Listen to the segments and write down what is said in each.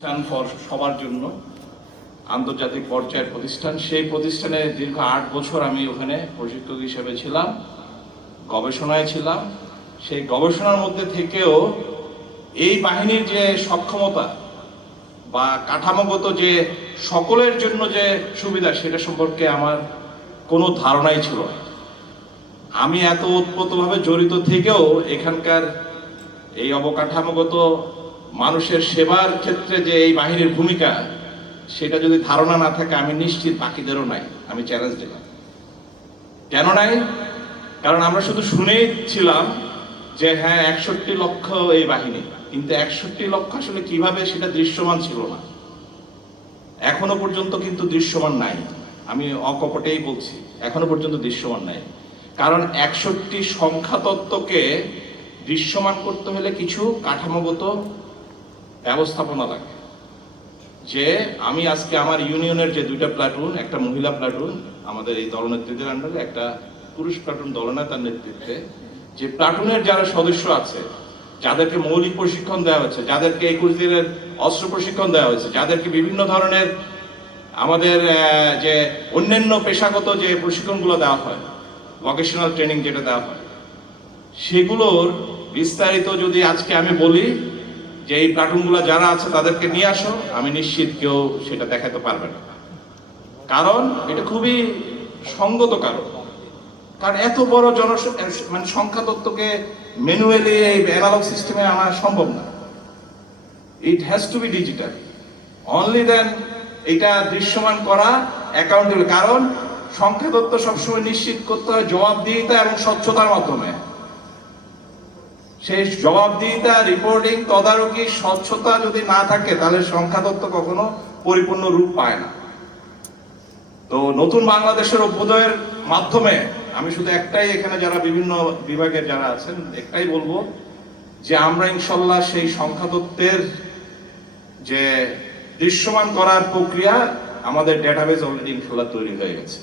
প্রতিষ্ঠান সবার জন্য আন্তর্জাতিক পর্যায়ের প্রতিষ্ঠান। সেই প্রতিষ্ঠানে দীর্ঘ ৮ বছর আমি ওখানে প্রশিক্ষক হিসেবে ছিলাম, গবেষণায় ছিলাম। সেই গবেষণার মধ্যে থেকেও এই বাহিনীর যে সক্ষমতা বা কাঠামোগত যে সকলের জন্য যে সুবিধা, সেটা সম্পর্কে আমার কোনো ধারণাই ছিল না। আমি এত ওতপ্রোতভাবে জড়িত থেকেও এখানকার এই অবকাঠামোগত মানুষের সেবার ক্ষেত্রে যে এই বাহিনীর ভূমিকা, সেটা যদি ধারণা না থাকে আমি নিশ্চিত বাকিদেরও নাই। আমি চ্যালেঞ্জ দিলাম। কেন নাই? কারণ আমরা শুধু শুনেই ছিলাম যে হ্যাঁ ৬১ লক্ষ এই বাহিনী, কিন্তু ৬১ লক্ষ আসলে কিভাবে সেটা দৃশ্যমান ছিল না, এখনো পর্যন্ত কিন্তু দৃশ্যমান নাই। আমি অকপটেই বলছি, এখনো পর্যন্ত দৃশ্যমান নাই। কারণ ৬১ সংখ্যা তত্ত্বকে দৃশ্যমান করতে হলে কিছু কাঠামোগত ব্যবস্থাপনা লাগে। যে আমি আজকে আমার ইউনিয়নের যে ২টা প্লাটুন, একটা মহিলা প্লাটুন আমাদের এই দলনেত্রীদের আন্ডারে, একটা পুরুষ প্লাটুন দলনেতার নেতৃত্বে, যে প্লাটুনের যারা সদস্য আছে, যাদেরকে মৌলিক প্রশিক্ষণ দেওয়া হয়েছে, যাদেরকে ২১ দিনের অস্ত্র প্রশিক্ষণ দেওয়া হয়েছে, যাদেরকে বিভিন্ন ধরনের আমাদের যে অন্যান্য পেশাগত যে প্রশিক্ষণগুলো দেওয়া হয়, ভোকেশনাল ট্রেনিং যেটা দেওয়া হয়, সেগুলোর বিস্তারিত যদি আজকে আমি বলি যে এই প্লাটুনগুলো যারা আছে তাদেরকে নিয়ে আসো, আমি নিশ্চিত কেউ সেটা দেখাতে পারবে না। কারণ এটা খুবই সঙ্গত কারণ এত বড় মানে সংখ্যা তত্ত্বকে ম্যানুয়ালি এই অ্যানালগ সিস্টেমে আনা সম্ভব না। It has to be digital, only then এটা দৃশ্যমান করা অ্যাকাউন্টেবল। কারণ সংখ্যা তত্ত্ব সবসময় নিশ্চিত করতে হয় জবাবদিহিতা এবং স্বচ্ছতার মাধ্যমে। সেই জবাবদিহিতা, রিপোর্টিং, তদারকি, স্বচ্ছতা যদি না থাকে, তাহলে সংখ্যা তত্ত্ব কখনো পরিপূর্ণ রূপ পায় না। তো নতুন বাংলাদেশের অভ্যুদয়ের মাধ্যমে আমি শুধু একটাই, এখানে যারা বিভিন্ন বিভাগের যারা আছেন, একটাই বলবো যে আমরা ইনশাল্লাহ সেই সংখ্যা তত্ত্বের যে দৃশ্যমান করার প্রক্রিয়া, আমাদের ডেটাবেজ অলরেডি ইনশাল্লাহ তৈরি হয়ে গেছে।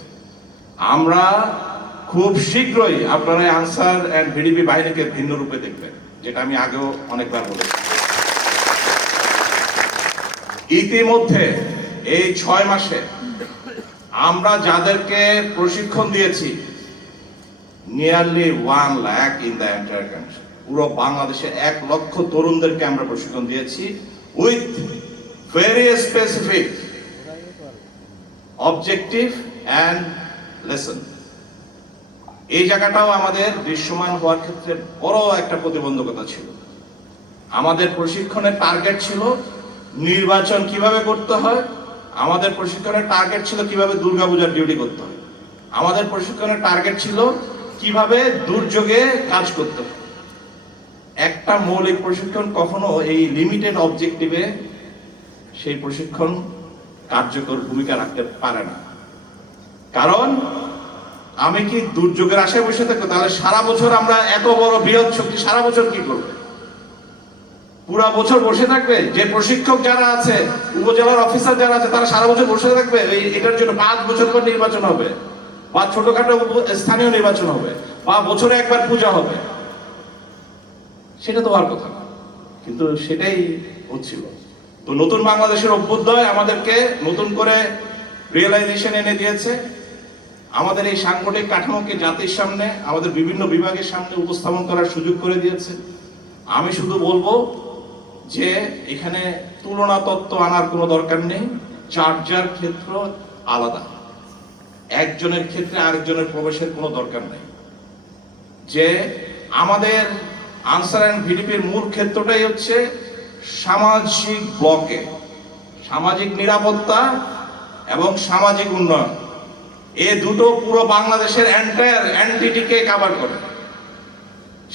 আমরা খুব শীঘ্রই আপনারা আনসার অ্যান্ড ভিডিপি বাহিনীকে ভিন্ন রূপে দেখবেন, যেটা আমি আগেও অনেকবার বলেছি। ইতিমধ্যে এই ৬ মাসে আমরা যাদেরকে প্রশিক্ষণ দিয়েছি, nearly 1 lakh in the entire country, পুরো বাংলাদেশে ১ লক্ষ তরুণদেরকে আমরা প্রশিক্ষণ দিয়েছি with very specific objective and lesson. এই জায়গাটাও আমাদের দৃশ্যমান হওয়ার ক্ষেত্রে বড় একটা প্রতিবন্ধকতা ছিল। আমাদের প্রশিক্ষণের টার্গেট ছিল নির্বাচন কিভাবে করতে হয়, আমাদের প্রশিক্ষণের টার্গেট ছিল কিভাবে দুর্গাপূজার ডিউটি করতে হয়, আমাদের প্রশিক্ষণের টার্গেট ছিল কিভাবে দুর্যোগে কাজ করতে হয়। একটা মৌলিক প্রশিক্ষণ কখনো এই লিমিটেড অবজেক্টিভে সেই প্রশিক্ষণ কার্যকর ভূমিকা রাখতে পারে না। কারণ আমি কি দুর্যোগের আশায় বসে থাকবো? তাহলে সারা বছর আমরা এত বড় বৃহৎ শক্তি সারা বছর কি করবে? পুরা বছর বসে থাকবে? যে প্রশিক্ষক যারা আছে, উপজেলার অফিসার যারা আছে, তারা সারা বছর বসে থাকবে এটার জন্য? ৫ বছর পর নির্বাচন হবে, বা ছোটখাটো স্থানীয় নির্বাচন হবে, বা বছরে একবার পূজা হবে, সেটা তো হওয়ার কথা না। কিন্তু সেটাই হচ্ছিল। তো নতুন বাংলাদেশের অভ্যুদয় আমাদেরকে নতুন করে রিয়েলাইজেশন এনে দিয়েছে। আমাদের এই সাংগঠনিক কাঠামোকে জাতির সামনে, আমাদের বিভিন্ন বিভাগের সামনে উপস্থাপন করার সুযোগ করে দিয়েছে। আমি শুধু বলবো যে এখানে তুলনা তত্ত্ব আনার কোনো দরকার নেই। যার ক্ষেত্র আলাদা, একজনের ক্ষেত্রে আরেকজনের প্রবেশের কোনো দরকার নেই। যে আমাদের আনসার অ্যান্ড ভিডিপির মূল ক্ষেত্রটাই হচ্ছে সামাজিক ব্লকে, সামাজিক নিরাপত্তা এবং সামাজিক উন্নয়ন। এই দুটো পুরো বাংলাদেশের এন্টায়ার এন্টিটিকে কভার করে।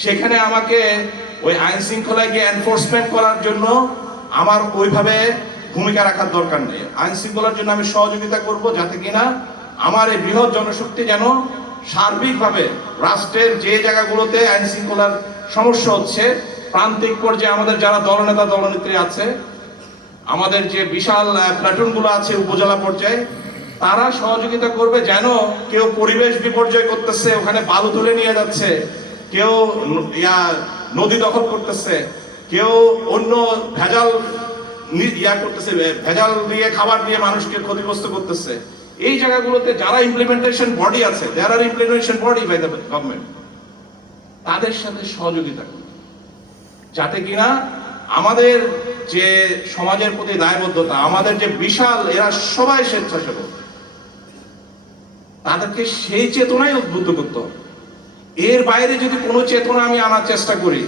সেখানে আমাকে ওই আইন শৃঙ্খলায় গিয়ে এনফোর্সমেন্ট করার জন্য আমার ওইভাবে ভূমিকা রাখার দরকার নেই। আইন শৃঙ্খলার জন্য আমি সহযোগিতা করব, যাতে কিনা আমার এই বৃহৎ জনশক্তি যেন সার্বিকভাবে রাষ্ট্রের যে জায়গাগুলোতে আইন শৃঙ্খলার সমস্যা হচ্ছে, প্রান্তিক পর্যায়ে আমাদের যারা দলনেতা দলনেত্রী আছে, আমাদের যে বিশাল প্লাটুনগুলো আছে উপজেলা পর্যায়ে, তারা সহযোগিতা করবে। যেন কেউ পরিবেশ বিপর্যয় করতেছে, ওখানে বালু তুলে নিয়ে যাচ্ছে, কেউ নদী দখল করতেছে, কেউ অন্য ভেজাল ইয়া করতেছে, ভেজাল দিয়ে খাবার দিয়ে মানুষকে ক্ষতিগ্রস্ত করতেছে, এই জায়গাগুলোতে যারা ইমপ্লিমেন্টেশন বডি আছে, যারা implementation body by the government, তাদের সাথে সহযোগিতা করুন, যাতে কিনা আমাদের যে সমাজের প্রতি দায়বদ্ধতা, আমাদের যে বিশাল, এরা সবাই স্বেচ্ছাসেবক, তাদেরকে সেই চেতনায় উদ্বুদ্ধ করতে হবে। এর বাইরে যদি কোনো চেতনা আমি আনার চেষ্টা করি,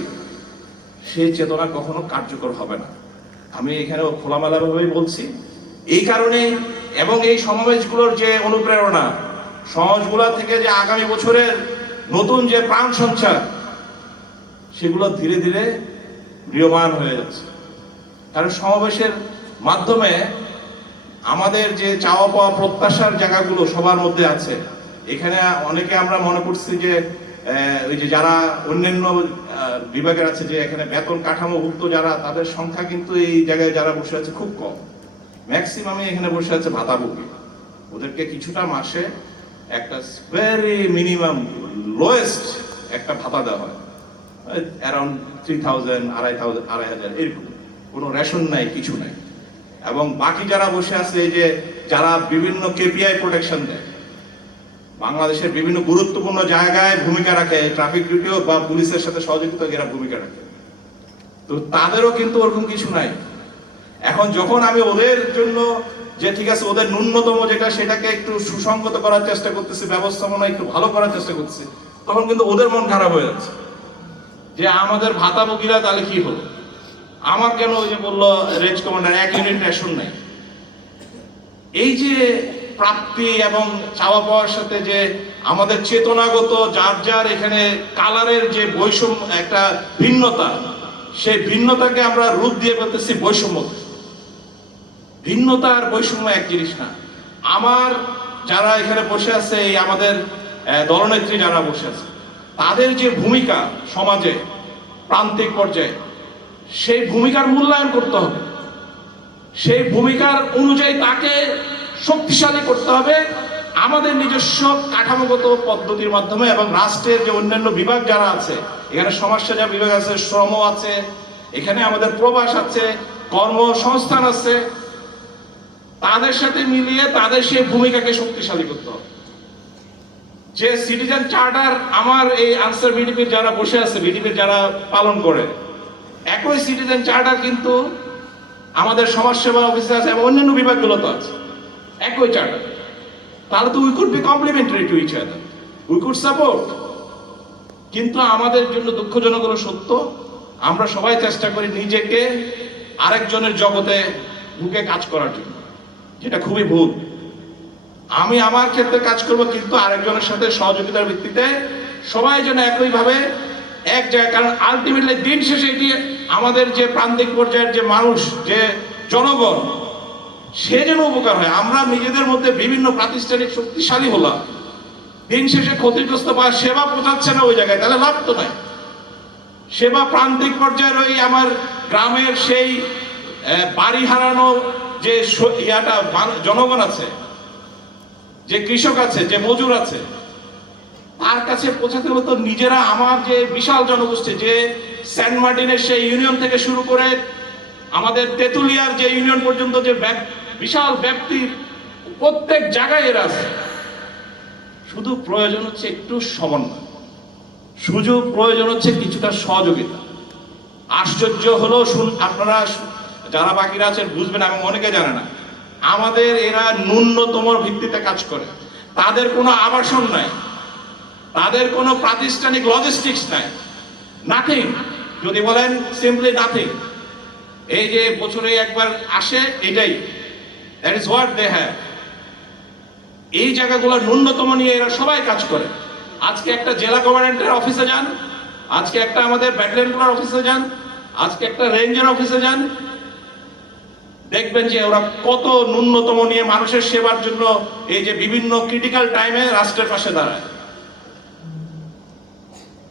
সেই চেতনা কখনো কার্যকর হবে না। আমি এখানে খোলামেলা ভাবেই বলছি। এই কারণেই, এবং এই সমাবেশগুলোর যে অনুপ্রেরণা, সমাজগুলো থেকে যে আগামী বছরের নতুন যে প্রাণ সঞ্চার, সেগুলো ধীরে ধীরে ম্রিয়মাণ হয়ে যাচ্ছে। কারণ সমাবেশের মাধ্যমে আমাদের যে চাওয়া পাওয়া প্রত্যাশার জায়গাগুলো সবার মধ্যে আছে। এখানে অনেকে আমরা মনে করছি যে ওই যে যারা অন্যান্য বিভাগের আছে, যে এখানে বেতন কাঠামোভুক্ত যারা, তাদের সংখ্যা কিন্তু এই জায়গায় যারা বসে আছে খুব কম। ম্যাক্সিমামই এখানে বসে আছে ভাতাভোগী। ওদেরকে কিছুটা মাসে একটা ভেরি মিনিমাম লোয়েস্ট একটা ভাতা দেওয়া হয়, অ্যারাউন্ড 3000, 2500 এরকম। কোনো রেশন নাই, কিছু নাই। এবং বাকি যারা বসে আছে, এই যে যারা বিভিন্ন কেপিআই প্রোটেকশন দেয়, বাংলাদেশের বিভিন্ন গুরুত্বপূর্ণ জায়গায় ভূমিকা রাখে, ট্রাফিক ডিউটিও বা পুলিশের সাথে সহযোগিতা এরা ভূমিকা রাখে, তো তাদেরও কিন্তু ওরকম কিছু নাই। এখন যখন আমি ওদের জন্য যে ঠিক আছে, ওদের ন্যূনতম যেটা, সেটাকে একটু সুসংগত করার চেষ্টা করতেছি, ব্যবস্থাপনা একটু ভালো করার চেষ্টা করতেছি, তখন কিন্তু ওদের মন খারাপ হয়ে যাচ্ছে যে আমাদের ভাতাভোগীরা তাহলে কি হলো, আমার কেন ওই যে বললো রেঞ্জ কমান্ডার 1 ইউনিট রেশন নাই। এই যে প্রাপ্তি এবং চাওয়া পাওয়ার সাথে যে আমাদের চেতনাগত যার যার এখানে কালারের যে বৈষম্য, একটা ভিন্নতা, সেই ভিন্নতাকে আমরা রূপ দিয়ে বলতেছি বৈষম্য। ভিন্নতা আর বৈষম্য এক জিনিস না। আমার যারা এখানে বসে আছে, এই আমাদের দলনেত্রী যারা বসে আছে, তাদের যে ভূমিকা সমাজে প্রান্তিক পর্যায়ে, সেই ভূমিকার মূল্যায়ন করতে হবে। সেই ভূমিকার অনুযায়ী তাকে শক্তিশালী করতে হবে আমাদের নিজস্ব কাঠামোগত পদ্ধতির মাধ্যমে। এবং রাষ্ট্রের যে অন্যান্য বিভাগ যারা আছে, এখানে সমাজসেবা বিভাগ আছে, শ্রম আছে, এখানে আমাদের প্রবাস আছে, কর্মসংস্থান আছে, তাদের সাথে মিলিয়ে তাদের সেই ভূমিকাকে শক্তিশালী করতে হবে। যে সিটিজেন চার্টার আমার এই আনসার বিডিপির যারা বসে আছে, বিডিপির যারা পালন করে, একই সিটিজেন চার্টার কিন্তু আমাদের সমাজসেবা অফিসে আছে এবং অন্যান্য বিভাগগুলোতে আছে, একই চার্টার। তাহলে তো we could be complementary to each other, we could support. কিন্তু আমাদের জন্য দুঃখজনক হলো সত্য, আমরা সবাই চেষ্টা করি নিজেকে আরেকজনের জগতে ঢুকে কাজ করার জন্য, যেটা খুবই ভুল। আমি আমার ক্ষেত্রে কাজ করব, কিন্তু আরেকজনের সাথে সহযোগিতার ভিত্তিতে সবাই যেন একইভাবে এক জায়গায়। কারণ আলটিমেটলি দিন শেষে এটি আমাদের যে প্রান্তিক পর্যায়ের যে মানুষ, যে জনগণ, সে যেন উপকার হয়। আমরা নিজেদের মধ্যে বিভিন্ন প্রাতিষ্ঠানিক শক্তিশালী হলাম, দিন শেষে ক্ষতিগ্রস্ত বা সেবা পৌঁছাচ্ছে না ওই জায়গায়, তাহলে লাভ তো নাই। সেবা প্রান্তিক পর্যায়ের ওই আমার গ্রামের সেই বাড়ি হারানো যে ইয়াটা জনগণ আছে, যে কৃষক আছে, যে মজুর আছে, তার কাছে পৌঁছাতে হলে তো নিজেরা, আমার যে বিশাল জনগোষ্ঠী, যে সেন্ট মার্টিনের সেই ইউনিয়ন থেকে শুরু করে আমাদের তেঁতুলিয়ার যে ইউনিয়ন পর্যন্ত যে বিশাল ব্যাপ্তি, প্রত্যেক জায়গায় এরা আছে। শুধু প্রয়োজন হচ্ছে একটু সমন্বয়, সুযোগ প্রয়োজন হচ্ছে কিছুটা সহযোগিতা। আশ্চর্য হলো, আপনারা যারা বাকিরা আছেন বুঝবেন, আমি অনেকে জানে না, আমাদের এরা ন্যূনতম ভিত্তিতে কাজ করে। তাদের কোনো আবাসন নাই, তাদের কোনো প্রাতিষ্ঠানিক লজিস্টিক্স নাই, নাথিং। যদি বলেন সিম্পলি নাথিং। এই যে বছরে একবার আসে, এটাই, that is what they have. এই জায়গাগুলো ন্যূনতম নিয়ে এরা সবাই কাজ করে। আজকে একটা জেলা গভর্নমেন্টের অফিসে যান, আজকে একটা আমাদের ব্যাটালিয়নগুলোর অফিসে যান, আজকে একটা রেঞ্জের অফিসে যান, দেখবেন যে ওরা কত ন্যূনতম নিয়ে মানুষের সেবার জন্য এই যে বিভিন্ন ক্রিটিক্যাল টাইমে রাষ্ট্রের পাশে দাঁড়ায়।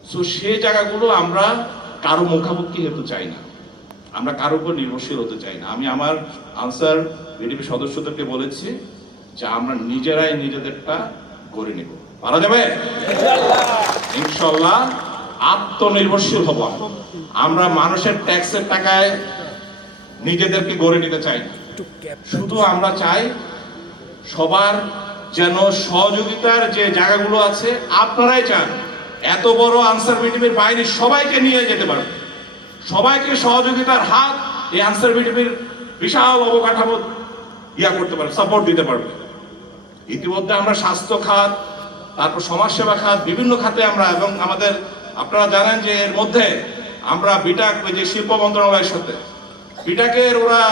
সো সেই জায়গাগুলো আমরা কারো মুখামুখি হতে চাই না, আমরা কারোর উপর নির্ভরশীল হতে চাই না। আমি আমার আনসার বিডিপি সদস্যদেরকে বলেছি যে আমরা নিজেরাই নিজেদেরটা করে নেব। পারা যাবে ইনশাআল্লাহ। আত্মনির্ভরশীল হব আমরা। মানুষের ট্যাক্সের টাকায় নিজেদেরকে গড়ে নিতে চাই না। শুধু আমরা চাই সবার যেন সহযোগিতার যে জায়গাগুলো আছে আপনারাই চান এত বড় আনসার বিটিভির বাহিনী সবাইকে নিয়ে যেতে পারবে, সবাইকে সহযোগিতার হাত এই আনসার বিটিভির বিশাল অবকাঠামো করতে পারবে, সাপোর্ট দিতে পারবে। ইতিমধ্যে আমরা স্বাস্থ্য খাত, তারপর সমাজসেবা খাত, বিভিন্ন খাতে আমরা, এবং আমাদের আপনারা জানেন যে এর মধ্যে আমরা বিটাক, ওই যে শিল্প মন্ত্রণালয়ের সাথে বিটাকের ওরা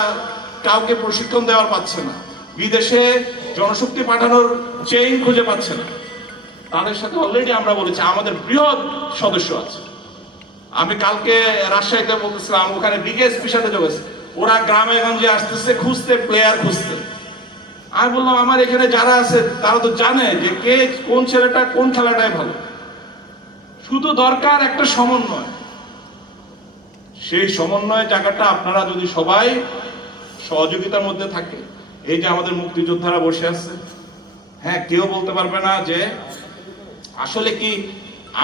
কাউকে প্রশিক্ষণ দেওয়ার পাচ্ছে না, বিদেশে জনশক্তি পাঠানোর চেইন খুঁজে পাচ্ছে না। তাদের সাথে অলরেডি আমরা বলেছি আমাদের বৃহৎ সদস্য আছে। আমি কালকে রাজশাহীতে বলতেছিলাম, ওখানে বিকেএসপির সাথে যোগেছে, ওরা গ্রামে গঞ্জে আসতেছে খুঁজতে, প্লেয়ার খুঁজতে। আমি বললাম আমার এখানে যারা আছে তারা তো জানে যে কে কোন ছেলেটা কোন খেলাটাই ভালো, শুধু দরকার একটা সমন্বয়। সেই সমন্বয় জায়গাটা আপনারা যদি সবাই সহযোগিতার মধ্যে থাকে, এই যে আমাদের মুক্তিযোদ্ধারা বসে আছে, হ্যাঁ কেউ বলতে পারবে না যে আসলে কি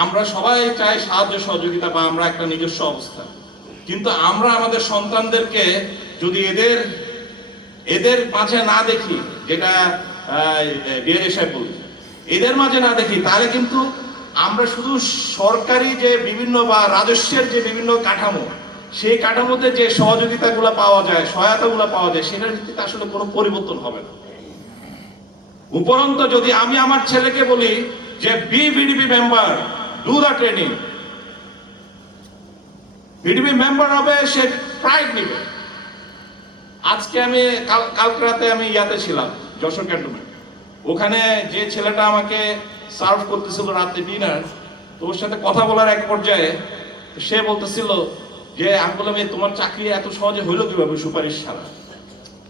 আমরা সবাই চাই সাহায্য সহযোগিতা বা আমরা একটা নিজস্ব অবস্থা, কিন্তু আমরা আমাদের সন্তানদেরকে যদি এদের মাঝে না দেখি, যেটা ডিআইজি সাহেব বলছে, এদের মাঝে না দেখি, তাহলে কিন্তু আমরা শুধু সরকারি যে বিভিন্ন বা রাজস্বের যে বিভিন্ন কাঠামো, সেই কাঠামোতে যে সহযোগিতাগুলো পাওয়া যায়, সহায়তাগুলো পাওয়া যায়, সেটার ভিত্তিতে আসলে কোনো পরিবর্তন হবে না। উপরন্ত যদি আমি আমার ছেলেকে বলি যে be VDP member, do the training, VDP member হবে, সে প্রাইড নিবে। আজকে আমি কালকে রাতে আমি ইয়াতে ছিলাম যশোর ক্যান্টনমেন্ট, ওখানে যে ছেলেটা আমাকে সার্ভ করতেছিল রাতে ডিনার, তো ওর সাথে কথা বলার এক পর্যায়ে সে বলতেছিল যে আমি বললাম তোমার চাকরি এত সহজে হইলো কিভাবে সুপারিশ ছাড়া।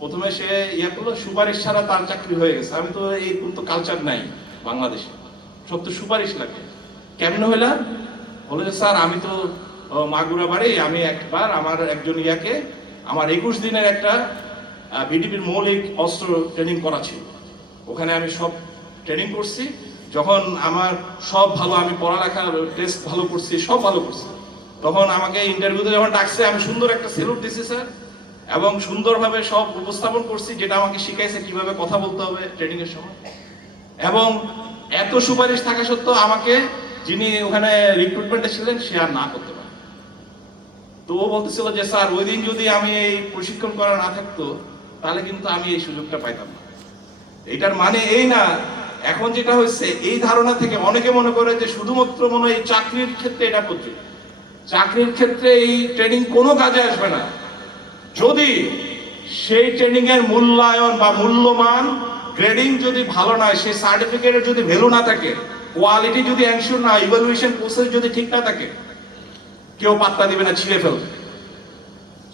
প্রথমে সে করলো সুপারিশ ছাড়া তার চাকরি হয়ে গেছে। আমি তো এই তো কালচার নাই বাংলাদেশে, সব তো সুপারিশ লাগে। কেমন হইলা? বলে যে স্যার আমি তো মাগুরা বাড়ি, আমি একবার আমার একজন আমার 21 দিনের একটা বিডিপির মৌলিক অস্ত্র ট্রেনিং করা ছিল, ওখানে আমি সব ট্রেনিং করছি। যখন আমার সব ভালো, আমি পড়ালেখা টেস্ট ভালো করছি, সব ভালো করছি, তখন আমাকে ইন্টারভিউতে যখন ডাকছে আমি সুন্দর একটা সেলুট দিছি স্যার, এবং সুন্দরভাবে সব উপস্থাপন করছি, যেটা আমাকে শিখাইছে কিভাবে কথা বলতে হবে ট্রেনিং এর সময়। এবং এত সুপারিশ থাকা সত্ত্বেও আমাকে যিনি ওখানে রিক্রুটমেন্টে ছিলেন সে আর না করতে পারে। তো ও বলতেছিল যে স্যার ওই দিন যদি আমি এই প্রশিক্ষণ করা না থাকতো তাহলে কিন্তু আমি এই সুযোগটা পাইতাম না। এটার মানে এই না, এখন যেটা হচ্ছে এই ধারণা থেকে অনেকে মনে করে যে শুধুমাত্র মনে হয় চাকরির ক্ষেত্রে এটা প্রযোজ্য। চাকরির ক্ষেত্রে এই ট্রেনিং কোনো কাজে আসবে না যদি সেই ট্রেনিং এর মূল্যায়ন বা মূল্যমান গ্রেডিং যদি ভালো নয়, সেই সার্টিফিকেটের যদি ভ্যালু না থাকে, কোয়ালিটি যদি এনশিওর না, ইভালুয়েশন প্রসেস যদি ঠিক না থাকে, কেউ পাত্তা দিবে না, ছিঁড়ে ফেলবে।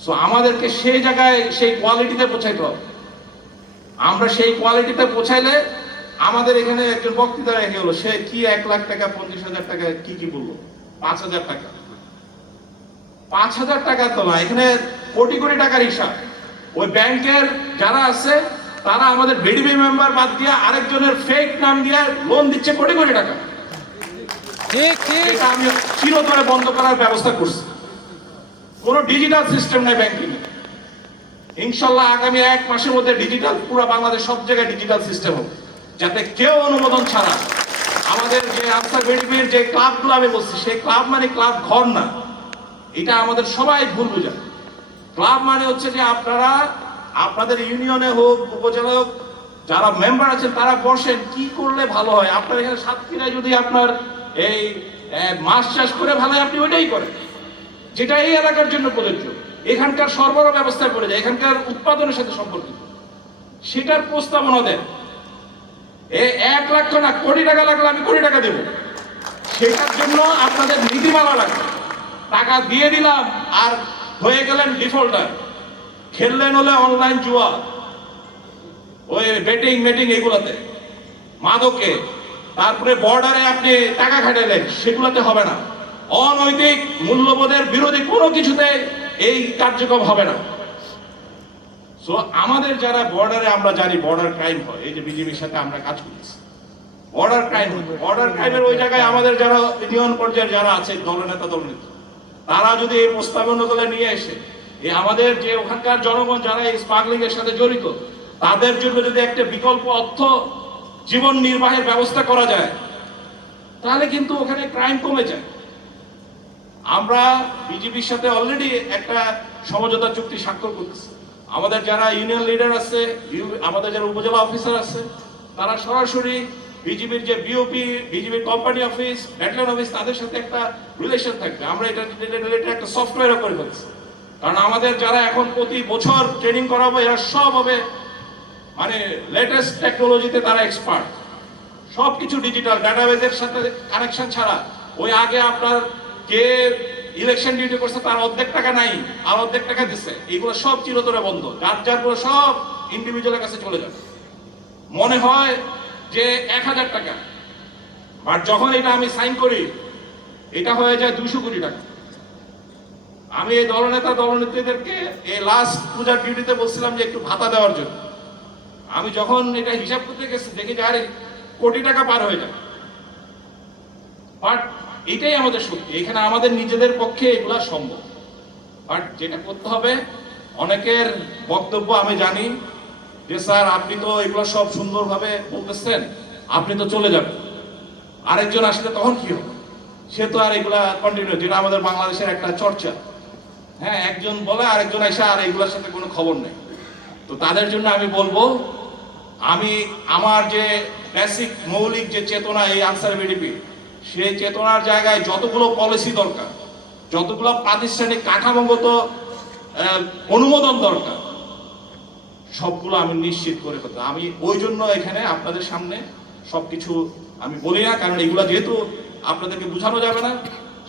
সো আমাদেরকে সেই জায়গায় সেই কোয়ালিটিতে পৌঁছাইতে হবে। আমরা সেই কোয়ালিটিতে পৌঁছাইলে, আমাদের এখানে একজন বক্তৃতা রেখে হলো, সে কি 1 লাখ টাকা 25,000 টাকা কি বললো, 5,000 টাকা, 5,000 টাকা তো না, এখানে কোটি কোটি টাকার হিসাব। ওই ব্যাংকের যারা আছে তারা আমাদের ভিডিপি মেম্বার বাদ দিয়ে আরেকজনের ফেক নাম দিয়ে লোন দিচ্ছে কোটি কোটি টাকা। ঠিক ঠিক, এটা আমি চিরতরে বন্ধ করার ব্যবস্থা করছি। কোনো ডিজিটাল সিস্টেম নাই ব্যাংকিং এ। ইনশাআল্লাহ আগামী 1 মাসের মধ্যে ডিজিটাল, পুরো বাংলাদেশ সব জায়গায় ডিজিটাল সিস্টেম হবে, যাতে কেউ অনুমোদন ছাড়া আমাদের যে আনসার ভিডিপির যে ক্লাবগুলো আমি বলছি, সেই ক্লাব মানে ক্লাব ঘর না, এটা আমাদের সবাই ভুল বোঝা। ক্লাব মানে হচ্ছে যে আপনারা আপনাদের ইউনিয়নে হোক, উপজেলা হোক, যারা মেম্বার আছেন তারা বসেন কি করলে ভালো হয়। আপনার এখানে সাতক্ষীরায় যদি আপনার এই মাছ চাষ করে ভালো হয়, আপনি ওইটাই করেন, যেটা এই এলাকার জন্য প্রযোজ্য, এখানকার সরবরাহ ব্যবস্থায় পড়ে যায়, এখানকার উৎপাদনের সাথে সম্পর্কিত, সেটার প্রস্তাবনা দেন। 1 লাখ না, কোটি টাকা লাগলে আমি কোটি টাকা দেব, সেটার জন্য আপনাদের নীতিমালা লাগবে। টাকা দিয়ে দিলাম আর হয়ে গেলেন ডিফল্টার, খেললেন হলে অনলাইন জুয়া, ওই বেটিং মেটিং এগুলাতে, মাদকে, তারপরে বর্ডারে আপনি টাকা খাটাইলেন, সেগুলাতে হবে না। অনৈতিক মূল্যবোধের বিরোধী কোনো কিছুতে এই কার্যক্রম হবে না। সো আমাদের যারা বর্ডারে, আমরা জানি বর্ডার ক্রাইম হয়, এই যে বিজেপির সাথে আমরা কাজ করতেছি, বর্ডার ক্রাইম, বর্ডার ক্রাইমের ওই জায়গায় আমাদের যারা ইউনিয়ন পর্যায়ের যারা আছে, দলনেতা, তারা যদি এই প্রস্তাবনাগুলো নিয়ে এসে এই আমাদের যে ওখানকার জনগণ যারা এই স্মাগলিং এর সাথে জড়িত, তাদের জন্য যদি একটা বিকল্প অর্থ জীবন নির্বাহের ব্যবস্থা করা যায়, তাহলে কিন্তু ওখানে ক্রাইম কমে যায়। আমরা বিজেপির সাথে অলরেডি একটা সমঝোতা চুক্তি স্বাক্ষর করতেছি। আমাদের যারা ইউনিয়ন লিডার আছে, আমাদের যারা উপজেলা অফিসার আছে, তারা সরাসরি বিজেপির যে বিওপি, বিজেপির কোম্পানি অফিস, ব্যাটালিয়ন অফিস, তাদের সাথে একটা রিলেশন থাকবে। আমরা এটা রিলেটেড একটা সফটওয়্যারও করে ফেলছি, কারণ আমাদের যারা এখন প্রতি বছর ট্রেনিং করাবো, এরা সব হবে মানে লেটেস্ট টেকনোলজিতে তারা এক্সপার্ট। সবকিছু ডিজিটাল, ডাটাবেজের সাথে কানেকশন ছাড়া ওই আগে আপনার কে ইলেকশন ডিউটি করছে তার অর্ধেক টাকা নাই আর অর্ধেক টাকা দিচ্ছে, এগুলো সব চিরতরে বন্ধ। যার গুলো সব ইন্ডিভিজুয়ালের কাছে চলে যাবে। মনে হয় যে 1000 টাকা, বাট যখন এটা আমি সাইন করি এটা হয়ে যায় 200 কোটি টাকা। আমি এই দলনেতা দলনেত্রীদেরকে এই লাস্ট পূজার ডিউটিতে বলছিলাম যে একটু ভাতা দেওয়ার জন্য। আমি যখন এটা হিসাব করতে গেছি দেখি যে আরে কোটি টাকা পার হয়ে যায়। বাট এটাই আমাদের শক্তি, এখানে আমাদের নিজেদের পক্ষে এগুলা সম্ভব। বাট যেটা করতে হবে, অনেকের বক্তব্য আমি জানি যে স্যার আপনি তো এগুলো সব সুন্দরভাবে বলতেছেন, আপনি তো চলে যাবেন, আরেকজন আসলে তখন কি হবে? সে তো আর এগুলা কন্টিনিউ, যেটা আমাদের বাংলাদেশের একটা চর্চা। হ্যাঁ, একজন বলে আরেকজন এসে আর এগুলোর সাথে কোনো খবর নেই। তো তাদের জন্য আমি বলবো, আমি আমার যে বেসিক মৌলিক যে চেতনা এই আনসার বিডিপি, সেই চেতনার জায়গায় যতগুলো পলিসি দরকার, যতগুলো প্রাতিষ্ঠানিক কাঠামোগত অনুমোদন দরকার, সবগুলো আমি নিশ্চিত করে ফেলতে। আমি ওই জন্য এখানে আপনাদের সামনে সবকিছু আমি বলি না, কারণ এগুলো যেহেতু আপনাদেরকে বোঝানো যাবে না,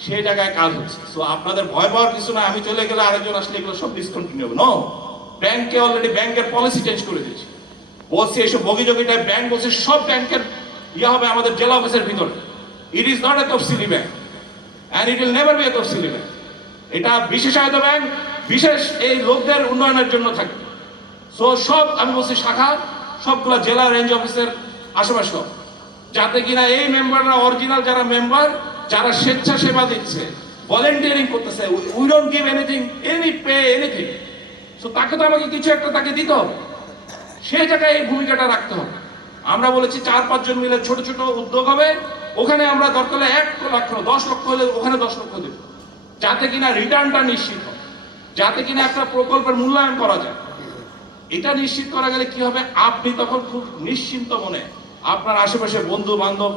সেই জায়গায় কাজ হচ্ছে। সো আপনাদের ভয় পাওয়ার কিছু না, আমি চলে গেলে আরেকজন আসলে এগুলো সব ডিসকন্টিনিউ হবে। নো, ব্যাংকে অলরেডি ব্যাংকের পলিসি চেঞ্জ করে দিয়েছি, বলছি এসব বগিযোগিটায় ব্যাংক বলছে সব ব্যাংকের ইয়ে হবে আমাদের জেলা অফিসের ভিতরে। ইট ইজ নট এ তফসিলি bank and it will never be a তফসিলি ব্যাংক। এটা বিশেষায়িত ব্যাংক, বিশেষ এই লোকদের উন্নয়নের জন্য থাকে। সো সব আমি বলছি শাখা সবগুলা জেলা রেঞ্জ অফিসের আশেপাশে, যাতে কিনা এই মেম্বাররা অরিজিনাল যারা মেম্বার, যারা স্বেচ্ছাসেবা দিচ্ছে, ভলেন্টিয়ারিং করতেছে, we don't give anything, any pay anything. So তাকে তো আমাকে কিছু একটা তাকে দিতে হবে, সেই জায়গায় এই ভূমিকাটা রাখতে হবে। আমরা বলেছি 4-5 জন মিলে ছোট ছোট উদ্যোগ হবে, ওখানে আমরা দরকার হলে 1 লক্ষ 10 লক্ষ হলে ওখানে 10 লক্ষ দেব, যাতে কিনা রিটার্নটা নিশ্চিত হয়, যাতে কিনা একটা প্রকল্পের মূল্যায়ন করা যায়। এটা নিশ্চিত করা গেলে কি হবে, আপনি তখন খুব নিশ্চিন্ত মনে আপনার আশেপাশে বন্ধু বান্ধব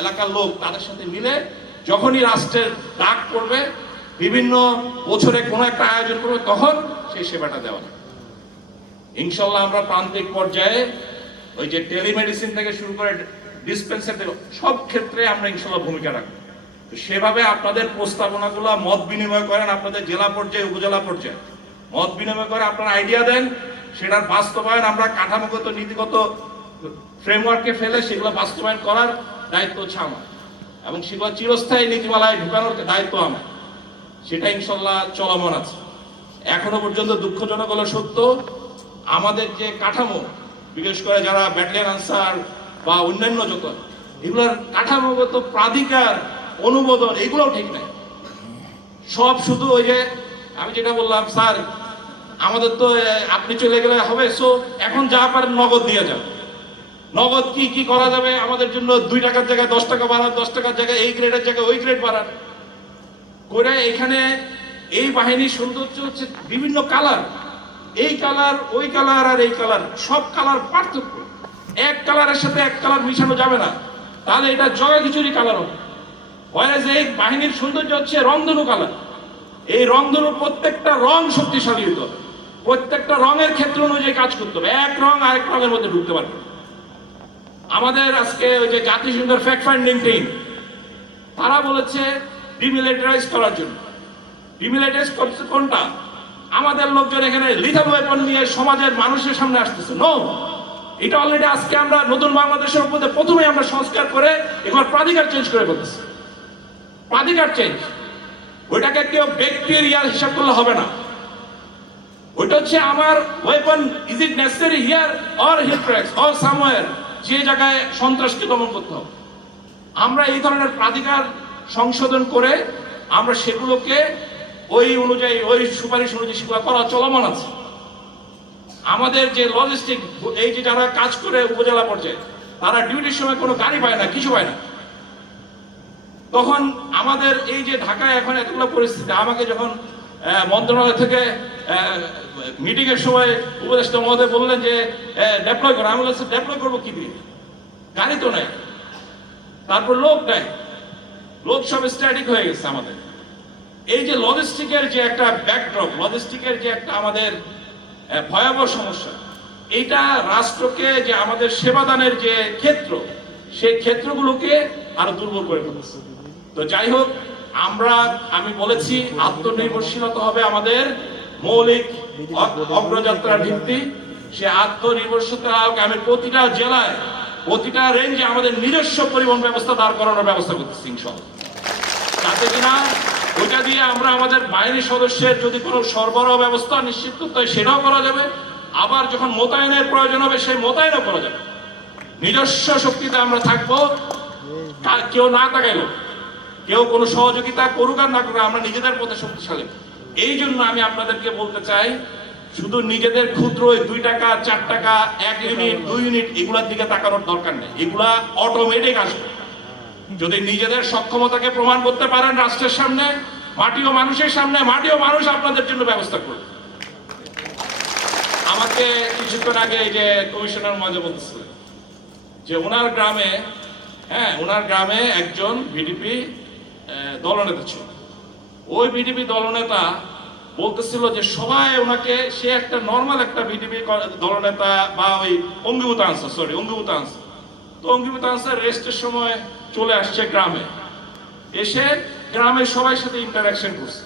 এলাকার লোক তাদের সাথে মিলে যখনই রাষ্ট্রের ডাক পড়বে, বিভিন্ন বছরে কোনো একটা আয়োজন করবে, তখন সেই সেবাটা দেওয়া যায়। ইনশাল্লাহ আমরা প্রান্তিক পর্যায়ে ওই যে টেলিমেডিসিন থেকে শুরু করে ডিসপেন্সারি সব ক্ষেত্রে আমরা ইনশাল্লাহ ভূমিকা রাখবো। তো সেভাবে আপনাদের প্রস্তাবনাগুলো মত বিনিময় করেন, আপনাদের জেলা পর্যায়ে উপজেলা পর্যায়ে মত বিনিময় করে আপনারা আইডিয়া দেন, সেটার বাস্তবায়ন আমরা কাঠামোগত নীতিগত ফ্রেমওয়ার্কে ফেলে সেগুলো বাস্তবায়ন করার দায়িত্ব হচ্ছে আমার, এবং সেগুলো চিরস্থায়ী নীতিমালায় ঢুকানোর দায়িত্ব আমার। সেটা ইনশাল্লাহ চলমান আছে। এখনো পর্যন্ত দুঃখজনক হলো সত্য, আমাদের যে কাঠামো, বিশেষ করে যারা ব্যাটালিয়ন আনসার বা অন্যান্য যত, এগুলোর কাঠামোগত প্রাধিকার অনুমোদন এগুলোও ঠিক নাই। সব শুধু ওই যে আমি যেটা বললাম, স্যার আমাদের তো আপনি চলে গেলে হবে, সো এখন যা পারেন নগদ দিয়ে যান। নগদ কি কি করা যাবে আমাদের জন্য? 2 টাকার জায়গায় 10 টাকা বাড়ান, 10 টাকার জায়গায় এই গ্রেডের জায়গায় ওই গ্রেড বাড়ান করে। এখানে এই বাহিনীর সৌন্দর্য হচ্ছে বিভিন্ন কালার, এই কালার ওই কালার আর এই কালার, সব কালার পার্থক্য। এক কালারের সাথে এক কালার মিশানো যাবে না, তাহলে এটা জগা খিচুড়ি কালার হবে। এই বাহিনীর সৌন্দর্য হচ্ছে রংধনু কালার। এই রংধনু প্রত্যেকটা রং শক্তিশালী হতে হবে, প্রত্যেকটা রঙের ক্ষেত্র অনুযায়ী কাজ করতে হবে। এক রং আরেক রঙের মধ্যে ঢুকতে পারবে। আমাদের আজকে ওই যে জাতিসংঘের ফ্যাক্ট ফাইন্ডিং টিম, তারা বলেছে ডিমিলিটারাইজ করার জন্য। ডিমিলিটারাইজ করছে কোনটা? আমাদের লোকজন এখানে লিথাল ওয়েপন নিয়ে সমাজের মানুষের সামনে আসতেছে। নো, এটা অলরেডি আজকে আমরা নতুন বাংলাদেশের মধ্যে প্রথমে আমরা সংস্কার করে এবার প্রাধিকার চেঞ্জ করে বলতেছি। প্রাধিকার চেঞ্জ, ওইটাকে কেউ ব্যক্তির ইয়ার হিসাব করলে হবে না। ওইটা হচ্ছে আমার weapon, is it necessary here or here or somewhere, যে জায়গায় সন্ত্রাসকে দমন করতে হবে। আমরা এই ধরনের প্রাধিকার সংশোধন করে আমরা সেগুলোকে ওই অনুযায়ী ওই সুপারিশ অনুযায়ী সেগুলো করা চলমান আছে। আমাদের যে লজিস্টিক, এই যে যারা কাজ করে উপজেলা পর্যায়ে, তারা ডিউটির সময় কোনো গাড়ি পায় না, কিছু পায় না। তখন আমাদের এই যে ঢাকায় এখন এতগুলো পরিস্থিতি, আমাকে যখন মন্ত্রণালয় থেকে মিটিং এর সময় উপদেষ্টা মহোদয় বললেন যে ডেপ্লয় করো, আমি বলছি ডেপ্লয় করবো কি দিয়ে, গাড়ি তো নাই, তারপর লোক নাই, লোক সব স্ট্যাটিক হয়ে গেছে আমাদের। এই যে লজিস্টিকের যে একটা ব্যাকড্রপ, লজিস্টিকের যে একটা আমাদের ভয়াবহ সমস্যা, এইটা রাষ্ট্রকে যে আমাদের সেবাদানের যে ক্ষেত্র, সেই ক্ষেত্রগুলোকে আরো দুর্বল করে ফেলেছে। তো যাই হোক, আমি বলেছি আত্মনির্ভরশীলতা হবে আমাদের মৌলিক অগ্রযাত্রার ভিত্তি। সে আত্মনির্ভরশীলতাকে আমি প্রতিটা জেলায়, প্রতিটা রেঞ্জে আমাদের নিজস্ব পরিবহন ব্যবস্থা দাঁড় করানোর ব্যবস্থা করতেছি ইনশাআল্লাহ। তাতে কিনা ওইটা দিয়ে আমরা আমাদের বাহিনী সদস্যের যদি কোনো সরবরাহ ব্যবস্থা নিশ্চিত করতে হয় সেটাও করা যাবে, আবার যখন মোতায়েনের প্রয়োজন হবে সেই মোতায়েনও করা যাবে। নিজস্ব শক্তিতে আমরা থাকবো, কেউ না তাকাইল, কেউ কোনো সহযোগিতা করুক আর না করুক, আমরা নিজেদের পথে শক্তিশালী। এই জন্য আমি আপনাদেরকে বলতে চাই, শুধু নিজেদের ক্ষুদ্র 2 টাকা 4 টাকা 1 ইউনিট 2 ইউনিট এগুলার দিকে তাকানোর দরকার নেই, এগুলা অটোমেটিক আসবে। যদি নিজেদের সক্ষমতাকে প্রমাণ করতে পারেন রাষ্ট্রের সামনে, মাটি ও মানুষের সামনে, মাটি ও মানুষ আপনাদের জন্য ব্যবস্থা করবে। আমাকে কিছুক্ষণ আগে এই যে কমিশনার মাঝে বলতেছিলেন যে ওনার গ্রামে একজন বিডিপি দলনেতা ছিল। ওই বিডিপি দলনেতা বলতেছিল যে সবাই ওনাকে, সে একটা নর্মাল একটা বিডিপি দলনেতা বা ওই অঙ্গীভূত আনসার, তো অঙ্গীভূত আনসার রেস্টের সময় চলে আসছে গ্রামে, এসে গ্রামের সবার সাথে ইন্টারাকশন করছে।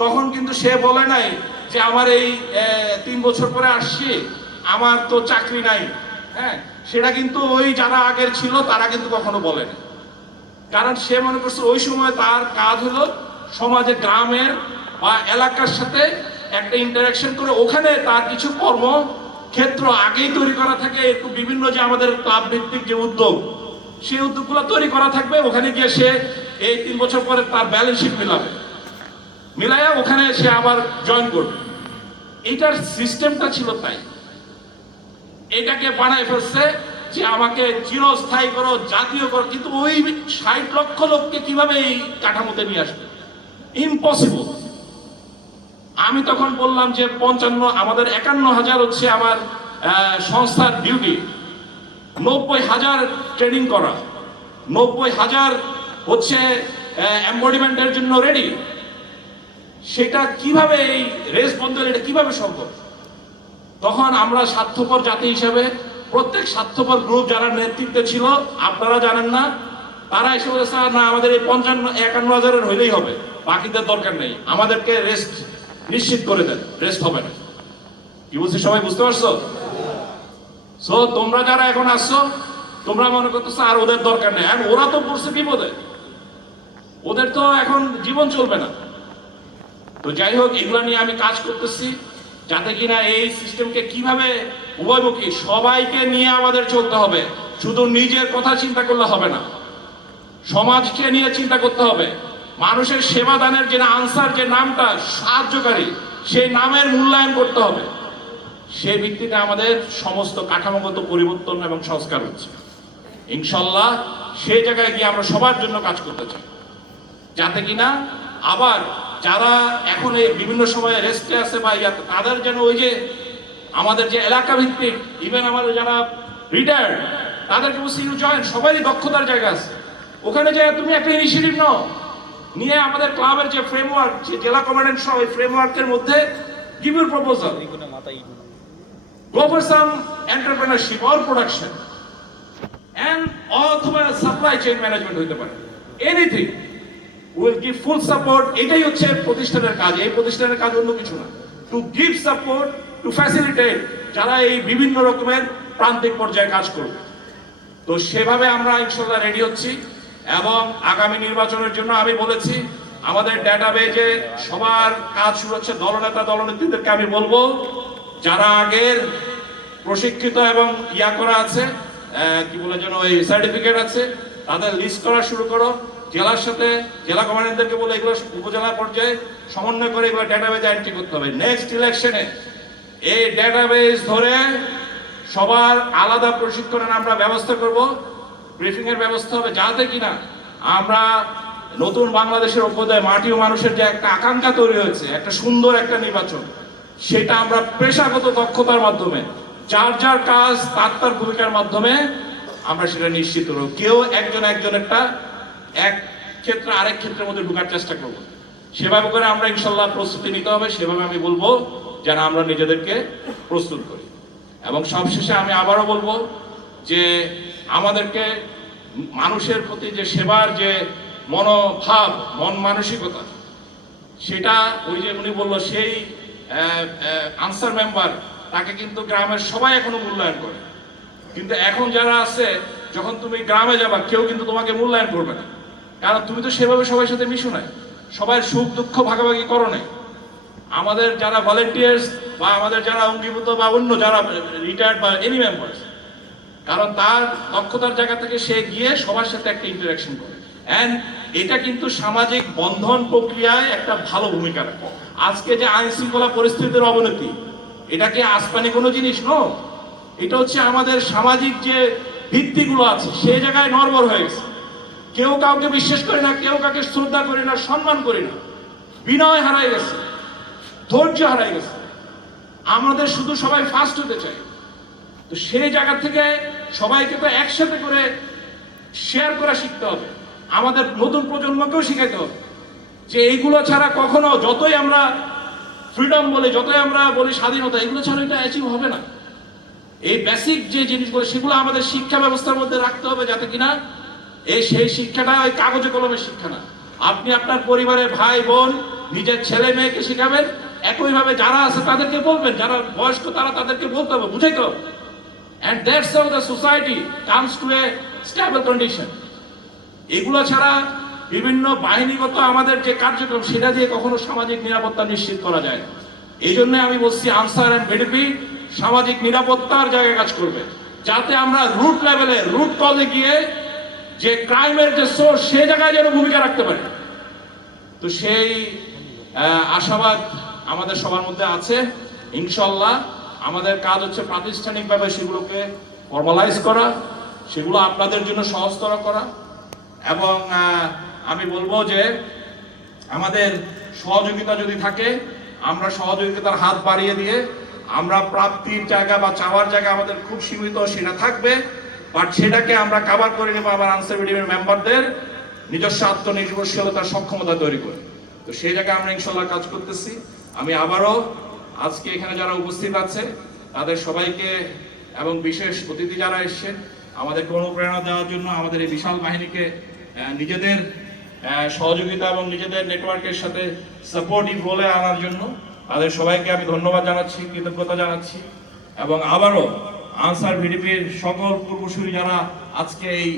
তখন কিন্তু সে বলে নাই যে আমার এই 3 বছর পরে আসছি, আমার তো চাকরি নাই। হ্যাঁ, সেটা কিন্তু ওই যারা আগের ছিল তারা কিন্তু কখনো বলে না, কারণ সে মনে করছে ওই সময় তার কাজ হলো সমাজে, গ্রামের বা এলাকার সাথে একটা ইন্টারাকশন করে ওখানে তার কিছু কর্মক্ষেত্র আগেই তৈরি করা থাকে। একটু বিভিন্ন যে আমাদের ক্লাব ভিত্তিক যে উদ্যোগ, সেই উদ্যোগগুলো তৈরি করা থাকবে, ওখানে গিয়ে সে এই 3 বছর পরে তার ব্যালেন্স শিট মিলাইয়া ওখানে সে আবার জয়েন করবে। এইটার সিস্টেমটা ছিল তাই। এটাকে বানায় ফেলছে যে আমাকে চিরস্থায়ী করো, জাতীয় করো, কিন্তু ওই 60 লক্ষ লোককে কিভাবে এই কাঠামোতে নিয়ে আসবে? ইম্পসিবল। আমি তখন বললাম যে 55, আমাদের 51,000 হচ্ছে আমার সংস্থার ডিউটি, 90,000 ট্রেনিং করা, 90,000 হচ্ছে এমবডিমেন্টের জন্য রেডি। সেটা কিভাবে এই রেস বন্ধ হলে এটা কিভাবে সম্ভব? তখন আমরা স্বার্থপর জাতি হিসাবে, প্রত্যেক স্বার্থপর গ্রুপ যারা নেতৃত্বে ছিল, আপনারা জানেন না, তারা এসে বলেছে না আমাদের এই 51,000 হইলেই হবে, বাকিদের দরকার নেই, আমাদেরকে রেস্ট নিশ্চিত করে দেন, রেস্ট হবে না। কি বলছি সবাই বুঝতে পারছো? সো তোমরা যারা এখন আসছো, তোমরা মনে করতেছো আর ওদের দরকার নেই, আর ওরা তো পড়ছে বিপদে, ওদের তো এখন জীবন চলবে না। তো যাই হোক, এগুলো নিয়ে আমি কাজ করতেছি, যাতে কিনা এই সিস্টেমকে কিভাবে উভয়মুখী সবাইকে নিয়ে আমাদের চলতে হবে। শুধু নিজের কথা চিন্তা করলে হবে না, সমাজকে নিয়ে চিন্তা করতে হবে। মানুষের সেবা দানের যে আনসার, যে নামটা সাহায্যকারী, সেই নামের মূল্যায়ন করতে হবে। সেই ভিত্তিতে আমাদের সমস্ত কাঠামোগত পরিবর্তন এবং সংস্কার হচ্ছে। ইনশাল্লাহ সেই জায়গায় গিয়ে আমরা সবার জন্য কাজ করতে চাই, যাতে কিনা আবার যারা এখন এই বিভিন্ন সময়ে রেস্টে আছে বা তাদের যেন ওই যে আমাদের যে এলাকা ভিত্তিক, ইভেন আমাদের যারা রিটায়ার্ড, তাদেরকে বলছি ইউ জয়েন, সবারই দক্ষতার জায়গা আছে, ওখানে যে তুমি একটা ইনিশিয়েটিভ নাও, নিয়ে আমাদের ক্লাবের যে ফ্রেমওয়ার্ক, যে জেলা কমান্ডেন্ট সহ এই ফ্রেমওয়ার্কের মধ্যে give your proposal, go for some entrepreneurship or production and অথবা সাপ্লাই চেইন ম্যানেজমেন্ট হইতে পারে, anything will give full support. এটাই হচ্ছে প্রতিষ্ঠানের কাজ, এই প্রতিষ্ঠানের কাজ অন্য কিছু না, to give support, two facilitate যারা এই বিভিন্ন রকমের প্রান্তিক পর্যায়ে কাজ করবে। তো সেভাবে আমরা ইনশাল্লাহ রেডি হচ্ছি। এবং আগামী নির্বাচনের জন্য আমি বলেছি আমাদের ডেটাবেজে সবার কাজ শুরু হচ্ছে। দলনেতা দলনেত্রীদেরকে আমি বলবো, যারা আগের প্রশিক্ষিত এবং করা আছে, কি বলে যেন ওই সার্টিফিকেট আছে, তাদের লিস্ট করা শুরু করো। জেলার সাথে জেলা কমান্ডারদেরকে বলে এগুলো উপজেলা পর্যায়ে সমন্বয় করে এগুলো ডেটাবেজে এন্ট্রি করতে হবে। নেক্সট ইলেকশনে এই ডেটাবেজ ধরে সবার আলাদা প্রশিক্ষণের আমরা ব্যবস্থা করব, ব্রিফিং এর ব্যবস্থা হবে, যাতে কিনা আমরা নতুন বাংলাদেশের অভ্যুদয় মাটি ও মানুষের যে একটা আকাঙ্ক্ষা তৈরি হয়েছে, একটা সুন্দর একটা নির্বাচন, সেটা আমরা পেশাগত দক্ষতার মাধ্যমে যার যার কাজ তার ভূমিকার মাধ্যমে আমরা সেটা নিশ্চিত করব। কেউ একজনেরটা এক ক্ষেত্রে আরেক ক্ষেত্রের মধ্যে ঢোকার চেষ্টা করব, সেভাবে করে আমরা ইনশাল্লাহ প্রস্তুতি নিতে হবে। সেভাবে আমি বলবো যেন আমরা নিজেদেরকে প্রস্তুত করি। এবং সবশেষে আমি আবারও বলবো যে আমাদেরকে মানুষের প্রতি যে সেবার যে মনোভাব, মন মানসিকতা, সেটা ওই যে উনি বললো সেই আনসার মেম্বার, তাকে কিন্তু গ্রামের সবাই এখনো মূল্যায়ন করে, কিন্তু এখন যারা আছে যখন তুমি গ্রামে যাবা কেউ কিন্তু তোমাকে মূল্যায়ন করবে না, কারণ তুমি তো সেভাবে সবার সাথে মিশো নাই, সবার সুখ দুঃখ ভাগাভাগি করো নাই। আমাদের যারা ভলেন্টিয়ার্স বা আমাদের যারা অঙ্গীভূত বা অন্য যারা রিটায়ার্ড বা এনি মেম্বার্স, কারণ তার দক্ষতার জায়গা থেকে সে গিয়ে সবার সাথে একটা ইন্টারাকশন করে, এন্ড এটা কিন্তু সামাজিক বন্ধন প্রক্রিয়ায় একটা ভালো ভূমিকা রাখে। আজকে যে আইন শৃঙ্খলা পরিস্থিতির অবনতি, এটা কি আসমানি কোনো জিনিস নয়, এটা হচ্ছে আমাদের সামাজিক যে ভিত্তিগুলো আছে সেই জায়গায় নড়বড় হয়ে গেছে। কেউ কাউকে বিশ্বাস করে না, কেউ কাউকে শ্রদ্ধা করে না, সম্মান করে না, বিনয় হারাই গেছে, ধৈর্য হারাই গেছে। আমাদের শুধু সবাই ফার্স্ট হতে চাই, তো সেই জায়গা থেকে সবাইকে তো একসাথে করে শেয়ার করা শিখতে হবে। আমাদের নতুন প্রজন্মকেও শিখাইতে হবে যে এইগুলো ছাড়া কখনো, যতই আমরা ফ্রিডম বলি, যতই আমরা বলি স্বাধীনতা, এগুলো ছাড়া এটা অ্যাচিভ হবে না। এই বেসিক যে জিনিসগুলো সেগুলো আমাদের শিক্ষা ব্যবস্থার মধ্যে রাখতে হবে, যাতে কিনা সেই শিক্ষাটা ওই কাগজে কলমের শিক্ষা না। আপনি আপনার পরিবারের ভাই বোন নিজের ছেলে মেয়েকে শিখাবেন, একইভাবে যারা আছে তাদেরকে বলবেন, যারা বয়স্ক তারা তাদেরকে বলতে হবে, বুঝাইতে হবে। And that's how the society comes to a stable condition. এগুলো ছাড়া বিভিন্ন বাহিনীগত আমাদের যে কার্যক্রম, সেটা দিয়ে কখনো সামাজিক নিরাপত্তা নিশ্চিত করা যায় না। এই জন্য আমি বলছি আনসার এন্ড ভিডিপি সামাজিক নিরাপত্তার জায়গায় কাজ করবে, যাতে আমরা রুট লেভেলে, রুট কজে গিয়ে যে ক্রাইমের যে সোর্স, সে জায়গায় যেন ভূমিকা রাখতে পারে। তো সেই আশাবাদ আমাদের সবার মধ্যে আছে। ইনশাল্লাহ আমাদের কাজ হচ্ছে প্রাতিষ্ঠানিকভাবে সেগুলোকে ফর্মালাইজ করা, সেগুলো আপনাদের জন্য সহজতর করা। এবং আমি বলবো যে আমাদের সহযোগিতা যদি থাকে, আমরা সহযোগিতার হাত বাড়িয়ে দিয়ে, আমরা প্রাপ্তির জায়গা বা চাওয়ার জায়গা আমাদের খুব সীমিত, সেটা থাকবে, বাট সেটাকে আমরা কাভার করে নেবো আবার আনসার ভিডিপির মেম্বারদের নিজস্ব আত্মনির্ভরশীলতার সক্ষমতা তৈরি করে। তো সেই জায়গায় আমরা ইনশাল্লাহ কাজ করতেছি। আমি আবারও আজকে এখানে যারা উপস্থিত আছে তাদের সবাইকে এবং বিশেষ অতিথি যারা এসছেন আমাদেরকে অনুপ্রেরণা দেওয়ার জন্য, আমাদের এই বিশাল বাহিনীকে নিজেদের সহযোগিতা এবং নিজেদের নেটওয়ার্কের সাথে সাপোর্টিভ রোলে আনার জন্য তাদের সবাইকে আমি ধন্যবাদ জানাচ্ছি, কৃতজ্ঞতা জানাচ্ছি। এবং আবারও আনসার ভিডিপির সকল পূর্বসূরি যারা আজকে এই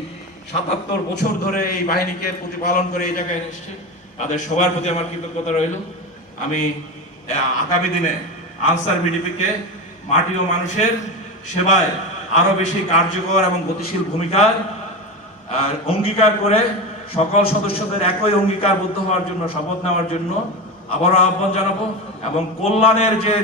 ৭৭ বছর ধরে এই বাহিনীকে প্রতিপালন করে এই জায়গায় এসছে, তাদের সবার প্রতি আমার কৃতজ্ঞতা রইল। আমি আগামী দিনে আনসার ভিডিপিকে মাটি ও মানুষের সেবায় আরো বেশি কার্যকর এবং গতিশীল ভূমিকার অঙ্গীকার করে সকল সদস্যদের একই অঙ্গীকারবদ্ধ হওয়ার জন্য, শপথ নেওয়ার জন্য আবারও আহ্বান জানাবো। এবং কল্যাণের যে